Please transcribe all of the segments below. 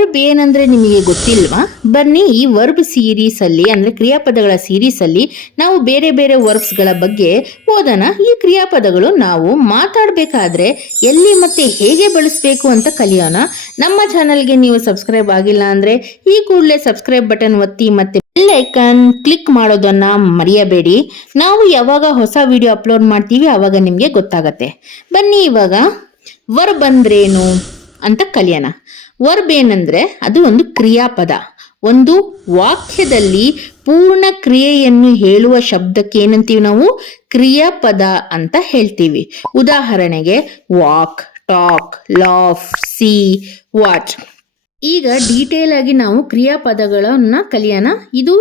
Verb ಏನಂದ್ರೆ ನಿಮಗೆ ಗೊತ್ತಿಲ್ವಾ? ಬನ್ನಿ ಈ ವರ್ಬ್ ಸೀರೀಸ್ ಅಲ್ಲಿ ಅಂದ್ರೆ ಕ್ರಿಯಾಪದಗಳ ಸೀರೀಸ್ ಅಲ್ಲಿ ನಾವು ಬೇರೆ ಬೇರೆ ವರ್ಬ್ಸ್ ಗಳ ಬಗ್ಗೆ ಓದೋಣ. ಈ ಕ್ರಿಯಾಪದಗಳು ನಾವು ಮಾತಾಡಬೇಕಾದ್ರೆ ಎಲ್ಲಿ ಮತ್ತೆ ಹೇಗೆ ಬಳಸಬೇಕು ಅಂತ ಕಲಿಯೋಣ. ನಮ್ಮ ಚಾನಲ್ಗೆ ನೀವು ಸಬ್ಸ್ಕ್ರೈಬ್ ಆಗಿಲ್ಲ ಅಂದ್ರೆ ಈ ಕೂಡಲೇ ಸಬ್ಸ್ಕ್ರೈಬ್ ಬಟನ್ ಒತ್ತಿ ಮತ್ತೆ ಬೆಲ್ ಐಕಾನ್ ಕ್ಲಿಕ್ ಮಾಡೋದನ್ನ ಮರೆಯಬೇಡಿ. ನಾವು ಯಾವಾಗ ಹೊಸ ವಿಡಿಯೋ ಅಪ್ಲೋಡ್ ಮಾಡ್ತೀವಿ ಆವಾಗ ನಿಮ್ಗೆ ಗೊತ್ತಾಗತ್ತೆ. ಬನ್ನಿ ಇವಾಗ ವರ್ಬ್ ಅಂದ್ರೇನು ಅಂತ ಕಲಿಯೋಣ. ವರ್ಬ್ ಏನಂದ್ರೆ ಅದು ಒಂದು ಕ್ರಿಯಾಪದ. ಒಂದು ವಾಕ್ಯದಲ್ಲಿ ಪೂರ್ಣ ಕ್ರಿಯೆಯನ್ನು ಹೇಳುವ ಶಬ್ದಕ್ಕೆ ಏನಂತೀವಿ ನಾವು? ಕ್ರಿಯಾಪದ ಅಂತ ಹೇಳ್ತೀವಿ. ಉದಾಹರಣೆಗೆ walk, talk, laugh, see, watch. ಈಗ ಡೀಟೇಲ್ ಆಗಿ ನಾವು ಕ್ರಿಯಾಪದಗಳನ್ನ ಕಲಿಯೋಣ. ಇದು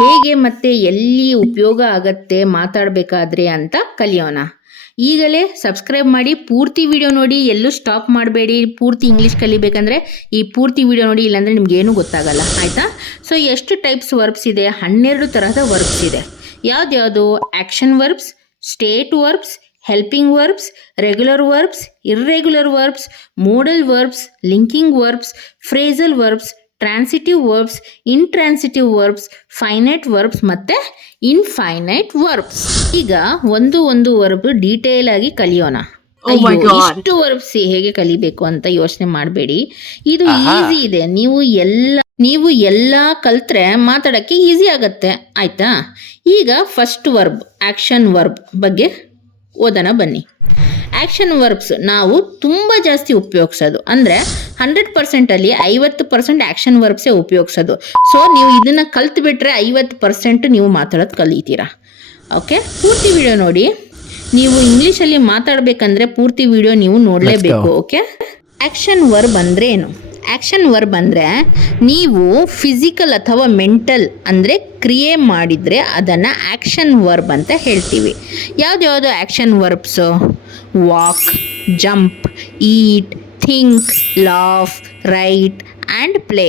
ಹೇಗೆ ಮತ್ತೆ ಎಲ್ಲಿ ಉಪಯೋಗ ಆಗತ್ತೆ ಮಾತಾಡಬೇಕಾದ್ರೆ ಅಂತ ಕಲಿಯೋಣ. ಈಗಲೇ ಸಬ್ಸ್ಕ್ರೈಬ್ ಮಾಡಿ, ಪೂರ್ತಿ ವಿಡಿಯೋ ನೋಡಿ, ಎಲ್ಲೂ ಸ್ಟಾಪ್ ಮಾಡಬೇಡಿ. ಪೂರ್ತಿ ಇಂಗ್ಲೀಷ್ ಕಲಿಬೇಕಂದ್ರೆ ಈ ಪೂರ್ತಿ ವಿಡಿಯೋ ನೋಡಿ, ಇಲ್ಲಾಂದ್ರೆ ನಿಮ್ಗೆ ಏನೂ ಗೊತ್ತಾಗಲ್ಲ, ಆಯ್ತಾ? ಸೊ ಎಷ್ಟು ಟೈಪ್ಸ್ ವರ್ಬ್ಸ್ ಇದೆ? 12 ತರಹದ ವರ್ಬ್ಸ್ ಇದೆ. ಯಾವ್ದ್ಯಾವುದು? Action verbs, state verbs, helping verbs, regular verbs, irregular verbs, modal verbs, linking verbs, phrasal verbs, transitive verbs, intransitive verbs, finite verbs ಮತ್ತೆ ಇನ್ಫೈನೈಟ್ ವರ್ಬ್ಸ್. ಈಗ ಒಂದು ವರ್ಬ್ ಡೀಟೇಲ್ ಆಗಿ ಕಲಿಯೋಣ. ಇಷ್ಟು ವರ್ಬ್ಸ್ ಹೇಗೆ ಕಲಿಬೇಕು ಅಂತ ಯೋಚನೆ ಮಾಡಬೇಡಿ. ಇದು ಈಸಿ ಇದೆ. ನೀವು ಎಲ್ಲ ಕಲ್ತ್ರೆ ಮಾತಾಡಕ್ಕೆ ಈಸಿ ಆಗತ್ತೆ, ಆಯ್ತಾ? ಈಗ ಫಸ್ಟ್ ವರ್ಬ್ ಆಕ್ಷನ್ ವರ್ಬ್ ಬಗ್ಗೆ ಓದೋಣ ಬನ್ನಿ. ಆಕ್ಷನ್ ವರ್ಬ್ಸ್ ನಾವು ತುಂಬ ಜಾಸ್ತಿ ಉಪಯೋಗಿಸೋದು. ಅಂದರೆ 100% ಅಲ್ಲಿ 50% ಆಕ್ಷನ್ ವರ್ಬ್ಸೇ ಉಪಯೋಗಿಸೋದು. ಸೊ ನೀವು ಇದನ್ನು ಕಲ್ತು ಬಿಟ್ರೆ 50% ನೀವು ಮಾತಾಡೋದು ಕಲಿತೀರಾ. ಓಕೆ, ಪೂರ್ತಿ ವಿಡಿಯೋ ನೋಡಿ. ನೀವು ಇಂಗ್ಲೀಷಲ್ಲಿ ಮಾತಾಡಬೇಕಂದ್ರೆ ಪೂರ್ತಿ ವಿಡಿಯೋ ನೀವು ನೋಡಲೇಬೇಕು. ಓಕೆ, ಆಕ್ಷನ್ ವರ್ಬ್ ಅಂದರೆ ಏನು? ಆಕ್ಷನ್ ವರ್ಬ್ ಅಂದರೆ ನೀವು ಫಿಸಿಕಲ್ ಅಥವಾ ಮೆಂಟಲ್ ಅಂದರೆ ಕ್ರಿಯೆ ಮಾಡಿದರೆ ಅದನ್ನು ಆಕ್ಷನ್ ವರ್ಬ್ ಅಂತ ಹೇಳ್ತೀವಿ. ಯಾವ್ದ್ಯಾವುದು action verbs? Walk, jump, eat, think, laugh, write and play.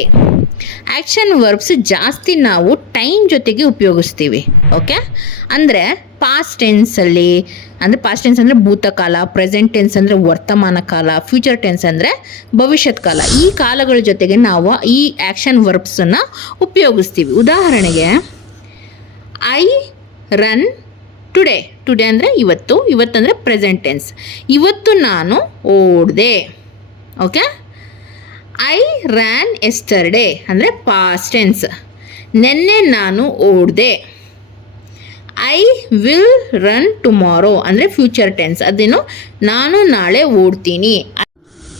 Action verbs ಜಾಸ್ತಿ ನಾವು ಟೈಮ್ ಜೊತೆಗೆ ಉಪಯೋಗಿಸ್ತೀವಿ. ಓಕೆ, ಅಂದರೆ ಪಾಸ್ಟ್ ಟೆನ್ಸಲ್ಲಿ, ಅಂದರೆ ಪಾಸ್ಟ್ ಟೆನ್ಸ್ ಅಂದರೆ ಭೂತಕಾಲ, ಪ್ರೆಸೆಂಟ್ ಟೆನ್ಸ್ ಅಂದರೆ ವರ್ತಮಾನ ಕಾಲ, ಫ್ಯೂಚರ್ ಟೆನ್ಸ್ ಅಂದರೆ ಭವಿಷ್ಯತ್ ಕಾಲ. ಈ ಕಾಲಗಳ ಜೊತೆಗೆ ನಾವು ಈ ಆಕ್ಷನ್ ವರ್ಬ್ಸನ್ನು ಉಪಯೋಗಿಸ್ತೀವಿ. ಉದಾಹರಣೆಗೆ ಐ ರನ್ ಟುಡೇ. ಟುಡೇ ಅಂದರೆ ಇವತ್ತು, ಇವತ್ತಂದರೆ ಪ್ರೆಸೆಂಟ್ ಟೆನ್ಸ್. ಇವತ್ತು ನಾನು ಓಡಿದೆ. ಓಕೆ, ಐ ರ್ಯಾನ್ ಎಸ್ಟರ್ಡೇ ಅಂದರೆ ಪಾಸ್ಟ್ ಟೆನ್ಸ್. ನೆನ್ನೆ ನಾನು ಓಡಿದೆ. ಐ ವಿಲ್ ರನ್ ಟುಮಾರೋ ಅಂದರೆ ಫ್ಯೂಚರ್ ಟೆನ್ಸ್. ಅದೇನು, ನಾನು ನಾಳೆ ಓಡ್ತೀನಿ.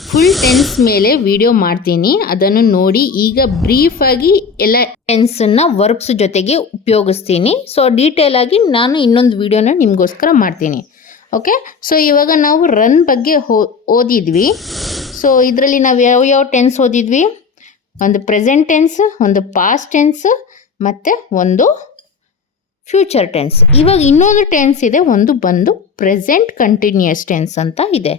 ಫುಲ್ ಟೆನ್ಸ್ ಮೇಲೆ ವಿಡಿಯೋ ಮಾಡ್ತೀನಿ, ಅದನ್ನು ನೋಡಿ. ಈಗ ಬ್ರೀಫಾಗಿ ಎಲ್ಲ ಟೆನ್ಸನ್ನು ವರ್ಬ್ಸ್ ಜೊತೆಗೆ ಉಪಯೋಗಿಸ್ತೀನಿ. ಸೊ ಡೀಟೇಲ್ ಆಗಿ ನಾನು ಇನ್ನೊಂದು ವಿಡಿಯೋನ ನಿಮಗೋಸ್ಕರ ಮಾಡ್ತೀನಿ. ಓಕೆ, ಸೊ ಇವಾಗ ನಾವು ರನ್ ಬಗ್ಗೆ ಓದಿದ್ವಿ. ಸೊ ಇದರಲ್ಲಿ ನಾವು ಯಾವ ಟೆನ್ಸ್ ಓದಿದ್ವಿ? ಒಂದು ಪ್ರೆಸೆಂಟ್ ಟೆನ್ಸ್, ಒಂದು ಪಾಸ್ಟ್ ಟೆನ್ಸ್ ಮತ್ತು ಒಂದು ಫ್ಯೂಚರ್ ಟೆನ್ಸ್. ಇವಾಗ ಇನ್ನೊಂದು ಟೆನ್ಸ್ ಇದೆ, ಒಂದು ಬಂದು ಪ್ರೆಸೆಂಟ್ ಕಂಟಿನ್ಯೂಯಸ್ ಟೆನ್ಸ್ ಅಂತ ಇದೆ.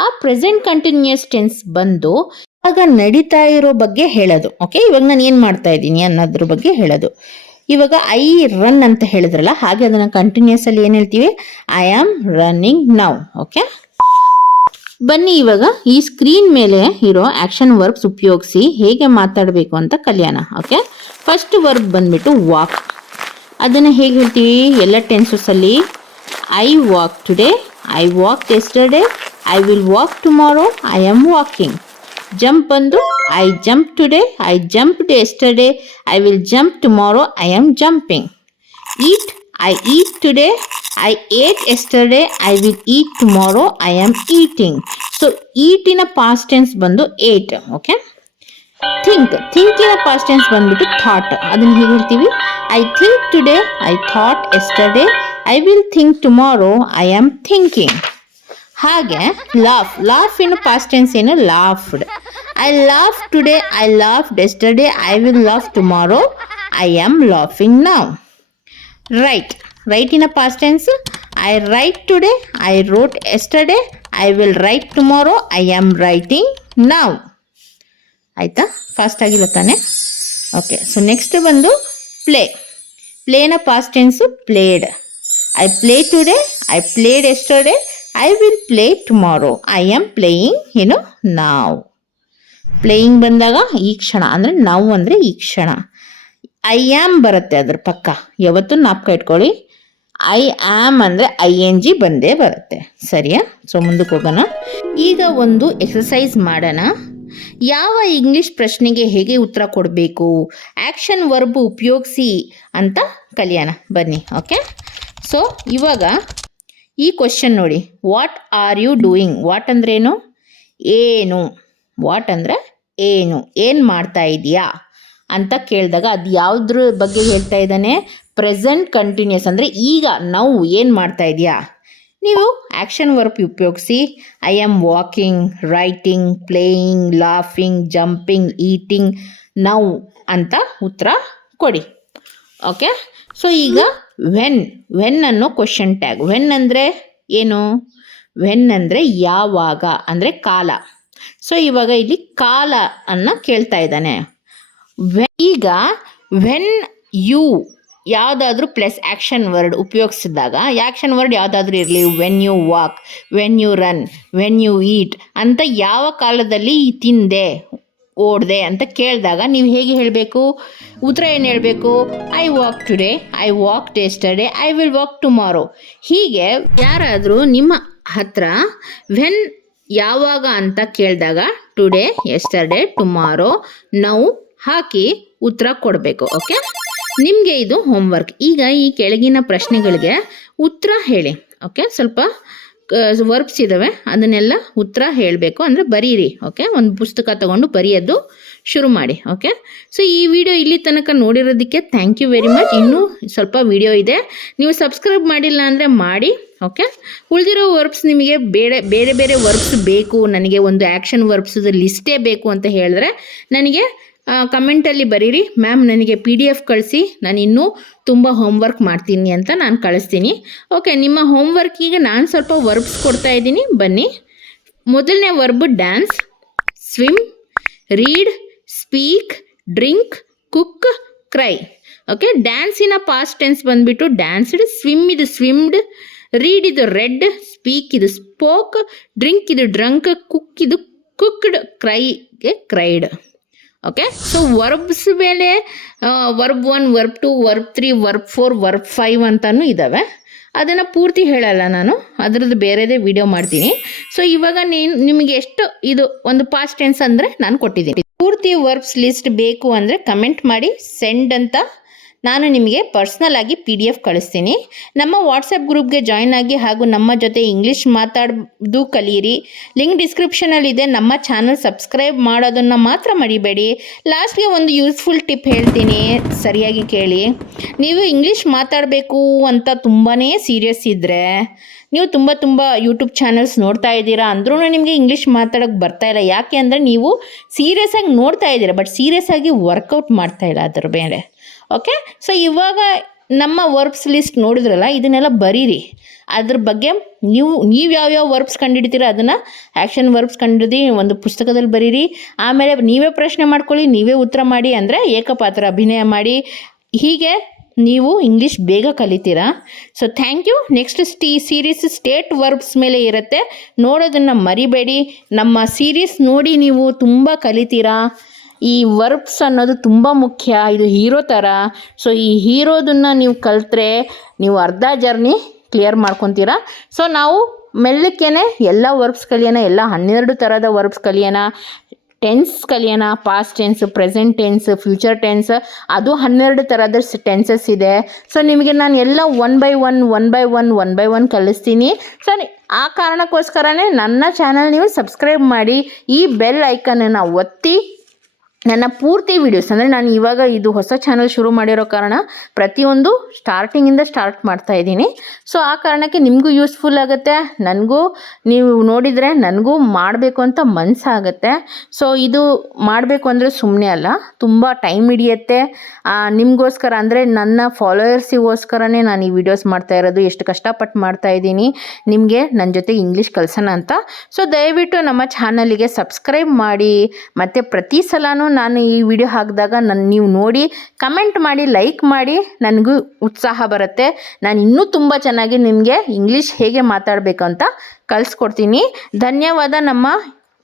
ಆ ಪ್ರೆಸೆಂಟ್ ಕಂಟಿನ್ಯೂಯಸ್ ಟೆನ್ಸ್ ಬಂದು ಇವಾಗ ನಡೀತಾ ಇರೋ ಬಗ್ಗೆ ಹೇಳೋದು. ಓಕೆ, ಇವಾಗ ನಾನು ಏನು ಮಾಡ್ತಾ ಇದ್ದೀನಿ ಅನ್ನೋದ್ರ ಬಗ್ಗೆ ಹೇಳೋದು. ಇವಾಗ ಐ ರನ್ ಅಂತ ಹೇಳಿದ್ರಲ್ಲ, ಹಾಗೆ ಅದನ್ನು ಕಂಟಿನ್ಯೂಸ್ ಅಲ್ಲಿ ಏನು ಹೇಳ್ತೀವಿ? I am running now. Okay, ಬನ್ನಿ ಇವಾಗ ಈ ಸ್ಕ್ರೀನ್ ಮೇಲೆ ಇರೋ ಆಕ್ಷನ್ ವರ್ಬ್ಸ್ ಉಪಯೋಗಿಸಿ ಹೇಗೆ ಮಾತಾಡಬೇಕು ಅಂತ ಕಲಿಯೋಣ. ಓಕೆ, ಫಸ್ಟ್ ವರ್ಬ್ ಬಂದ್ಬಿಟ್ಟು ವಾಕ್. ಅದನ್ನು ಹೇಗೆ ಹೇಳ್ತೀವಿ ಎಲ್ಲ ಟೆನ್ಸಸ್ಸಲ್ಲಿ? I walk today, I walk yesterday, I will walk tomorrow, I am walking. Jump ಬಂದು I jump today, I jumped yesterday, I will jump tomorrow, I am jumping. Eat, I eat today, I ate yesterday, I will eat tomorrow, I am eating. So ಈಟಿನ past tense ಬಂದು ate. Okay, ಥಿಂಕಿನ past tense ಬಂದ್ಬಿಟ್ಟು thought. ಅದನ್ನು ಹೇಗೆ ಹೇಳ್ತೀವಿ? I think today, I thought yesterday, I will think tomorrow, I am thinking. ಹಾಗೆ ಲಾಫಿನ past tense ಏನು? Laughed. I laugh today, I laughed yesterday, I will laugh tomorrow, I am laughing now. ರೈಟಿನ past tense I write today, I wrote yesterday, I will write tomorrow, I am writing now. ಆಯಿತಾ? Fast ಆಗಿಲ್ಲ ತಾನೆ? Okay, so next ಬಂದು ಪ್ಲೇನ past tense played. I play today, I played yesterday, I will play tomorrow, I am playing now. Playing ಬಂದಾಗ ಈ ಕ್ಷಣ ಅಂದರೆ ನಾವು ಅಂದರೆ ಈ ಕ್ಷಣ. ಐ ಆಮ್ ಬರುತ್ತೆ ಅದ್ರ ಪಕ್ಕ, ಯಾವತ್ತೂ ಜ್ಞಾಪಕ ಇಟ್ಕೊಳ್ಳಿ. ಐ ಆಮ್ ಅಂದರೆ ING ಬಂದೇ ಬರುತ್ತೆ. ಸರಿಯಾ? ಸೊ ಮುಂದಕ್ಕೆ ಹೋಗೋಣ. ಈಗ ಒಂದು ಎಕ್ಸಸೈಸ್ ಮಾಡೋಣ. ಯಾವ ಇಂಗ್ಲಿಷ್ ಪ್ರಶ್ನೆಗೆ ಹೇಗೆ ಉತ್ತರ ಕೊಡಬೇಕು, ಆ್ಯಕ್ಷನ್ ವರ್ಬ್ ಉಪಯೋಗಿಸಿ ಅಂತ ಕಲಿಯೋಣ ಬನ್ನಿ. ಓಕೆ, ಸೊ ಇವಾಗ ಈ ಕ್ವಶನ್ ನೋಡಿ. What are you doing? What ಅಂದ್ರೇನು? ಏನು. ವಾಟ್ ಅಂದರೆ ಏನು, ಏನು ಮಾಡ್ತಾ ಇದೆಯಾ ಅಂತ ಕೇಳಿದಾಗ ಅದು ಯಾವುದ್ರ ಬಗ್ಗೆ ಹೇಳ್ತಾ ಇದ್ದಾನೆ? ಪ್ರೆಸೆಂಟ್ ಕಂಟಿನ್ಯೂಸ್ ಅಂದರೆ ಈಗ ನಾವು ಏನು ಮಾಡ್ತಾ ಇದೆಯಾ. ನೀವು ಆ್ಯಕ್ಷನ್ ವರ್ಬ್ ಉಪಯೋಗಿಸಿ I am walking, writing, playing, laughing, jumping, eating, now ಅಂತ ಉತ್ತರ ಕೊಡಿ. ಓಕೆ, ಸೊ ಈಗ ವೆನ್ ಅನ್ನೋ ಕ್ವಶನ್ ಟ್ಯಾಗ್. ವೆನ್ ಅಂದರೆ ಏನು? ವೆನ್ ಅಂದರೆ ಯಾವಾಗ ಅಂದರೆ ಕಾಲ. ಸೊ ಇವಾಗ ಇಲ್ಲಿ ಕಾಲ ಅನ್ನು ಕೇಳ್ತಾ ಇದ್ದಾನೆ. ಈಗ ವೆನ್ ಯು ಯಾವುದಾದ್ರೂ ಪ್ಲಸ್ ಆ್ಯಕ್ಷನ್ ವರ್ಡ್ ಉಪಯೋಗಿಸಿದಾಗ, ಆ್ಯಕ್ಷನ್ ವರ್ಡ್ ಯಾವುದಾದ್ರೂ ಇರಲಿ, when you walk, when you run, when you eat ಅಂತ ಯಾವ ಕಾಲದಲ್ಲಿ ತಿಂದೆ, ಓಡಿದೆ ಅಂತ ಕೇಳಿದಾಗ ನೀವು ಹೇಗೆ ಹೇಳಬೇಕು? ಉತ್ತರ ಏನು ಹೇಳಬೇಕು? I walk today, I walk yesterday, I will walk tomorrow. ಹೀಗೆ ಯಾರಾದರೂ ನಿಮ್ಮ ಹತ್ರ ವೆನ್ ಯಾವಾಗ ಅಂತ ಕೇಳಿದಾಗ ಟುಡೇ, ಯೆಸ್ಟರ್ಡೇ, ಟುಮಾರೋ, ನೌ ಹಾಕಿ ಉತ್ತರ ಕೊಡಬೇಕು. ಓಕೆ, ನಿಮಗೆ ಇದು ಹೋಮ್ವರ್ಕ್. ಈಗ ಈ ಕೆಳಗಿನ ಪ್ರಶ್ನೆಗಳಿಗೆ ಉತ್ತರ ಹೇಳಿ. ಓಕೆ, ಸ್ವಲ್ಪ ವರ್ಬ್ಸ್ ಇದ್ದಾವೆ, ಅದನ್ನೆಲ್ಲ ಉತ್ತರ ಹೇಳಬೇಕು, ಅಂದರೆ ಬರೀರಿ. ಓಕೆ, ಒಂದು ಪುಸ್ತಕ ತೊಗೊಂಡು ಬರೆಯೋದು ಶುರು ಮಾಡಿ. ಓಕೆ, ಸೊ ಈ ವಿಡಿಯೋ ಇಲ್ಲಿ ತನಕ ನೋಡಿರೋದಕ್ಕೆ ಥ್ಯಾಂಕ್ ಯು ವೆರಿ ಮಚ್. ಇನ್ನೂ ಸ್ವಲ್ಪ ವಿಡಿಯೋ ಇದೆ, ನೀವು ಸಬ್ಸ್ಕ್ರೈಬ್ ಮಾಡಿಲ್ಲ ಅಂದರೆ ಮಾಡಿ. ಓಕೆ, ಉಳಿದಿರೋ ವರ್ಬ್ಸ್ ನಿಮಗೆ ಬೇರೆ ಬೇರೆ ವರ್ಬ್ಸ್ ಬೇಕು, ನನಗೆ ಒಂದು ಆ್ಯಕ್ಷನ್ ವರ್ಬ್ಸ್ದು ಲಿಸ್ಟೇ ಬೇಕು ಅಂತ ಹೇಳಿದ್ರೆ ನನಗೆ ಕಮೆಂಟಲ್ಲಿ ಬರೀರಿ, ಮ್ಯಾಮ್ ನನಗೆ PDF ಕಳಿಸಿ, ನಾನು ಇನ್ನೂ ತುಂಬ ಹೋಮ್ವರ್ಕ್ ಮಾಡ್ತೀನಿ ಅಂತ ನಾನು ಕಳಿಸ್ತೀನಿ. ಓಕೆ, ನಿಮ್ಮ ಹೋಮ್ವರ್ಕಿಗೆ ನಾನು ಸ್ವಲ್ಪ ವರ್ಬ್ಸ್ ಕೊಡ್ತಾ ಇದ್ದೀನಿ, ಬನ್ನಿ. ಮೊದಲನೇ verb dance, swim, read, speak, drink, cook, cry. Okay, ಡ್ಯಾನ್ಸಿನ ಪಾಸ್ಟ್ ಟೆನ್ಸ್ ಬಂದುಬಿಟ್ಟು ಡ್ಯಾನ್ಸ್ಡ್, ಸ್ವಿಮ್ ಇದು ಸ್ವಿಮ್ಡ್, ರೀಡ್ ಇದು ರೆಡ್, ಸ್ಪೀಕ್ ಇದು ಸ್ಪೋಕ್, ಡ್ರಿಂಕ್ ಇದು ಡ್ರಂಕ್, ಕುಕ್ ಇದು ಕುಕ್ಡ್, ಕ್ರೈಗೆ ಕ್ರೈಡ್. ಓಕೆ, ಸೊ ವರ್ಬ್ಸ್ ಮೇಲೆ verb 1, verb 2, verb 3, verb 4, verb 5 ಅಂತಲೂ ಇದ್ದಾವೆ. ಅದನ್ನು ಪೂರ್ತಿ ಹೇಳಲ್ಲ ನಾನು, ಅದರದ್ದು ಬೇರೆದೇ ವಿಡಿಯೋ ಮಾಡ್ತೀನಿ. ಸೊ ಇವಾಗ ನಿಮಗೆ ಎಷ್ಟು ಇದು ಒಂದು ಪಾಸ್ಟ್ ಟೆನ್ಸ್ ಅಂದರೆ ನಾನು ಕೊಟ್ಟಿದ್ದೀನಿ. ಪೂರ್ತಿ ವರ್ಬ್ಸ್ ಲಿಸ್ಟ್ ಬೇಕು ಅಂದರೆ ಕಮೆಂಟ್ ಮಾಡಿ, ಸೆಂಡ್ ಅಂತ ನಾನು ನಿಮಗೆ ಪರ್ಸ್ನಲ್ ಆಗಿ PDF ಕಳಿಸ್ತೀನಿ. ನಮ್ಮ ವಾಟ್ಸಪ್ ಗ್ರೂಪ್ಗೆ ಜಾಯ್ನ್ ಆಗಿ ಹಾಗೂ ನಮ್ಮ ಜೊತೆ ಇಂಗ್ಲೀಷ್ ಮಾತಾಡೋದು ಕಲಿಯಿರಿ. ಲಿಂಕ್ ಡಿಸ್ಕ್ರಿಪ್ಷನಲ್ಲಿದೆ. ನಮ್ಮ ಚಾನಲ್ ಸಬ್ಸ್ಕ್ರೈಬ್ ಮಾಡೋದನ್ನು ಮಾತ್ರ ಮರಿಬೇಡಿ. ಲಾಸ್ಟ್ಗೆ ಒಂದು ಯೂಸ್ಫುಲ್ ಟಿಪ್ ಹೇಳ್ತೀನಿ, ಸರಿಯಾಗಿ ಕೇಳಿ. ನೀವು ಇಂಗ್ಲೀಷ್ ಮಾತಾಡಬೇಕು ಅಂತ ತುಂಬಾ ಸೀರಿಯಸ್ ಇದ್ದರೆ, ನೀವು ತುಂಬ ಯೂಟ್ಯೂಬ್ ಚಾನಲ್ಸ್ ನೋಡ್ತಾ ಇದ್ದೀರಾ ಅಂದ್ರೂ ನಿಮಗೆ ಇಂಗ್ಲೀಷ್ ಮಾತಾಡೋಕ್ಕೆ ಬರ್ತಾ ಇಲ್ಲ. ಯಾಕೆ ಅಂದರೆ ನೀವು ಸೀರಿಯಸ್ ಆಗಿ ನೋಡ್ತಾ ಇದ್ದೀರಾ, ಬಟ್ ಸೀರಿಯಸ್ ಆಗಿ ವರ್ಕೌಟ್ ಮಾಡ್ತಾ ಇಲ್ಲ ಅದ್ರ ಮೇಲೆ. ಓಕೆ, ಸೊ ಇವಾಗ ನಮ್ಮ ವರ್ಬ್ಸ್ ಲಿಸ್ಟ್ ನೋಡಿದ್ರಲ್ಲ, ಇದನ್ನೆಲ್ಲ ಬರೀರಿ. ಅದ್ರ ಬಗ್ಗೆ ನೀವು ಯಾವ್ಯಾವ ವರ್ಬ್ಸ್ ಕಂಡುಹಿಡಿತೀರ ಅದನ್ನು ಆ್ಯಕ್ಷನ್ ವರ್ಬ್ಸ್ ಕಂಡುಹಿಡಿದು ಒಂದು ಪುಸ್ತಕದಲ್ಲಿ ಬರೀರಿ. ಆಮೇಲೆ ನೀವೇ ಪ್ರಶ್ನೆ ಮಾಡ್ಕೊಳ್ಳಿ, ನೀವೇ ಉತ್ತರ ಮಾಡಿ, ಅಂದರೆ ಏಕಪಾತ್ರ ಅಭಿನಯ ಮಾಡಿ. ಹೀಗೆ ನೀವು ಇಂಗ್ಲೀಷ್ ಬೇಗ ಕಲಿತೀರಾ. So thank you. Next series state verbs ಮೇಲೆ ಇರುತ್ತೆ, ನೋಡೋದನ್ನು ಮರಿಬೇಡಿ. ನಮ್ಮ ಸೀರೀಸ್ ನೋಡಿ ನೀವು ತುಂಬ ಕಲಿತೀರಾ. ಈ ವರ್ಬ್ಸ್ ಅನ್ನೋದು ತುಂಬ ಮುಖ್ಯ, ಇದು ಹೀರೋ ಥರ. ಸೊ ಈ ಹೀರೋದನ್ನು ನೀವು ಕಲಿತ್ರೆ ನೀವು ಅರ್ಧ ಜರ್ನಿ ಕ್ಲಿಯರ್ ಮಾಡ್ಕೊತೀರಾ. ಸೊ ನಾವು ಮೆಲ್ಲಕ್ಕೇ ಎಲ್ಲ ವರ್ಬ್ಸ್ ಕಲಿಯೋಣ, ಎಲ್ಲ 12 ಥರದ ವರ್ಬ್ಸ್ ಕಲಿಯೋಣ. ಟೆನ್ಸ್ ಕಲಿಯೋಣ, past tense, present tense, future tense, ಅದು 12 ಥರದ ಟೆನ್ಸಸ್ ಇದೆ. ಸೊ ನಿಮಗೆ ನಾನು ಎಲ್ಲ ಒನ್ ಬೈ ಒನ್ ಕಲಿಸ್ತೀನಿ. ಸೊ ಆ ಕಾರಣಕ್ಕೋಸ್ಕರನೇ ನನ್ನ ಚಾನಲ್ ನೀವು ಸಬ್ಸ್ಕ್ರೈಬ್ ಮಾಡಿ, ಈ ಬೆಲ್ ಐಕನನ್ನು ಒತ್ತಿ ನನ್ನ ಪೂರ್ತಿ ವೀಡಿಯೋಸ್, ಅಂದರೆ ನಾನು ಇವಾಗ ಇದು ಹೊಸ ಚಾನಲ್ ಶುರು ಮಾಡಿರೋ ಕಾರಣ ಪ್ರತಿಯೊಂದು ಸ್ಟಾರ್ಟಿಂಗಿಂದ ಸ್ಟಾರ್ಟ್ ಮಾಡ್ತಾ ಇದ್ದೀನಿ. ಸೊ ಆ ಕಾರಣಕ್ಕೆ ನಿಮಗೂ ಯೂಸ್ಫುಲ್ ಆಗುತ್ತೆ, ನನಗೂ ನೀವು ನೋಡಿದರೆ ನನಗೂ ಮಾಡಬೇಕು ಅಂತ ಮನಸ್ಸಾಗುತ್ತೆ. ಸೊ ಇದು ಮಾಡಬೇಕು ಅಂದರೆ ಸುಮ್ಮನೆ ಅಲ್ಲ, ತುಂಬ ಟೈಮ್ ಹಿಡಿಯುತ್ತೆ. ನಿಮಗೋಸ್ಕರ ಅಂದರೆ ನನ್ನ ಫಾಲೋಯರ್ಸಿಗೋಸ್ಕರನೇ ನಾನು ಈ ವಿಡಿಯೋಸ್ ಮಾಡ್ತಾ ಇರೋದು. ಎಷ್ಟು ಕಷ್ಟಪಟ್ಟು ಮಾಡ್ತಾ ಇದ್ದೀನಿ ನಿಮಗೆ ನನ್ನ ಜೊತೆ ಇಂಗ್ಲೀಷ್ ಕಲಿಸೋಣ ಅಂತ. ಸೊ ದಯವಿಟ್ಟು ನಮ್ಮ ಚಾನಲಿಗೆ ಸಬ್ಸ್ಕ್ರೈಬ್ ಮಾಡಿ, ಮತ್ತು ಪ್ರತಿ ಸಲನೂ ನಾನು ಈ ವಿಡಿಯೋ ಹಾಕಿದಾಗ ನೀವು ನೋಡಿ ಕಮೆಂಟ್ ಮಾಡಿ, ಲೈಕ್ ಮಾಡಿ, ನನಗೂ ಉತ್ಸಾಹ ಬರುತ್ತೆ. ನಾನು ಇನ್ನೂ ತುಂಬ ಚೆನ್ನಾಗಿ ನಿಮಗೆ ಇಂಗ್ಲೀಷ್ ಹೇಗೆ ಮಾತಾಡಬೇಕು ಅಂತ ಕಲಿಸ್ಕೊಡ್ತೀನಿ. ಧನ್ಯವಾದ ನಮ್ಮ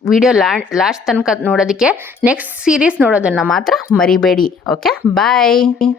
ವಿಡಿಯೋ ಲಾಸ್ಟ್ ತನಕ ನೋಡೋದಕ್ಕೆ. ನೆಕ್ಸ್ಟ್ ಸೀರೀಸ್ ನೋಡೋದನ್ನು ಮಾತ್ರ ಮರಿಬೇಡಿ. ಓಕೆ, ಬಾಯ್.